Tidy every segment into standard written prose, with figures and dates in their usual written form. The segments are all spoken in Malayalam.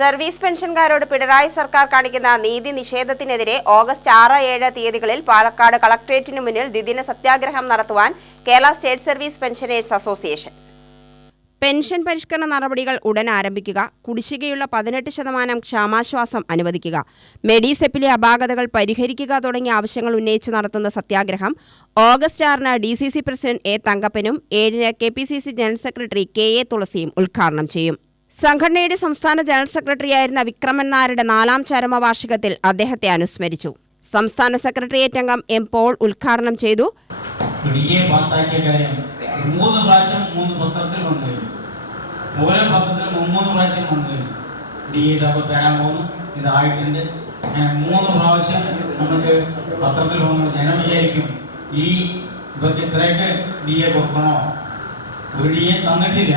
സർവീസ് പെൻഷൻകാരോട് പിണറായി സർക്കാർ കാണിക്കുന്ന നീതി നിഷേധത്തിനെതിരെ ഓഗസ്റ്റ് 6-7 തീയതികളിൽ പാലക്കാട് കളക്ടറേറ്റിന് മുന്നിൽ ദ്വിദിന സത്യാഗ്രഹം നടത്തുവാൻ Kerala state service pensioners association. Pension പരിഷ്കരണ നടപടികൾ ഉടൻ ആരംഭിക്കുക, കുടിശ്ശികയുള്ള 18% ക്ഷാമാശ്വാസം അനുവദിക്കുക, മെഡിസെപ്പിലെ അപാകതകൾ പരിഹരിക്കുക തുടങ്ങിയ ആവശ്യങ്ങൾ ഉന്നയിച്ച് നടത്തുന്ന സത്യാഗ്രഹം ഓഗസ്റ്റ് 6-ന് DCC പ്രസിഡന്റ് എ തങ്കപ്പനും 7-ന് KPCC ജനറൽ സെക്രട്ടറി KA തുളസിയും ഉദ്ഘാടനം ചെയ്യും. സംഘടനയുടെ സംസ്ഥാന ജനറൽ സെക്രട്ടറിയായിരുന്ന വിക്രമൻ നായരുടെ 4ാം ചരമവാർഷികത്തിൽ അദ്ദേഹത്തെ അനുസ്മരിച്ചു. സംസ്ഥാന സെക്രട്ടേറിയറ്റ് അംഗം M. പോൾ ഉദ്ഘാടനം ചെയ്തു. ഓരോ പത്രത്തിലും 3 പ്രാവശ്യം വന്നു തരാൻ പോകുന്നു. ഇതായിട്ടുണ്ട്. 3 പ്രാവശ്യം നമുക്ക് പത്രത്തിൽ വന്നു. ജനം വിചാരിക്കും ഈ ഇവർക്ക് ഇത്രയൊക്കെ DA കൊടുക്കണോ? ഒരു DA തന്നിട്ടില്ല,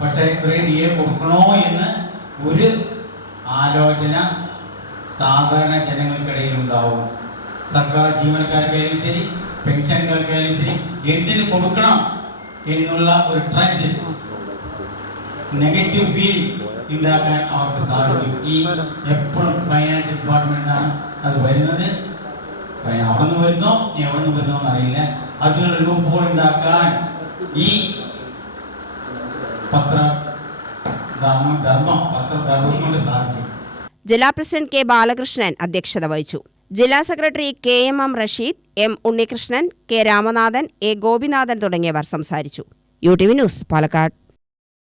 പക്ഷേ ഇത്രയും DA കൊടുക്കണോ എന്ന് ഒരു ആലോചന സാധാരണ ജനങ്ങൾക്കിടയിൽ ഉണ്ടാവും. സർക്കാർ ജീവനക്കാർക്കായാലും ശരി, പെൻഷൻകാർക്കായാലും ശരി, എന്തിന് കൊടുക്കണം എന്നുള്ള ഒരു ട്രെൻഡ്, നെഗറ്റീവ് ഫീൽ ഉണ്ടാക്കാൻ അവർക്ക് സാധിക്കും. ഈ എപ്പോഴും ഫൈനാൻസ് ഡിപ്പാർട്ട്മെന്റാണ് അത് വരുന്നത്. അവിടെ നിന്ന് വരുന്നോ എവിടെ നിന്ന് വരുന്നോ എന്നറിയില്ല. അതിനുള്ള ലൂപ്പ് ഹോൾ ഉണ്ടാക്കാൻ ഈ പത്രധർമ്മം കൊണ്ട് സാധിക്കും. ജില്ലാ പ്രസിഡന്റ് K. ബാലകൃഷ്ണൻ അധ്യക്ഷത വഹിച്ചു. ജില്ലാ secretary KM Rasheed, M. Unnikrishnan, K. Ramanathan, A. Gopinathan തുടങ്ങിയവർ സംസാരിച്ചു. UTV news, Palakkad.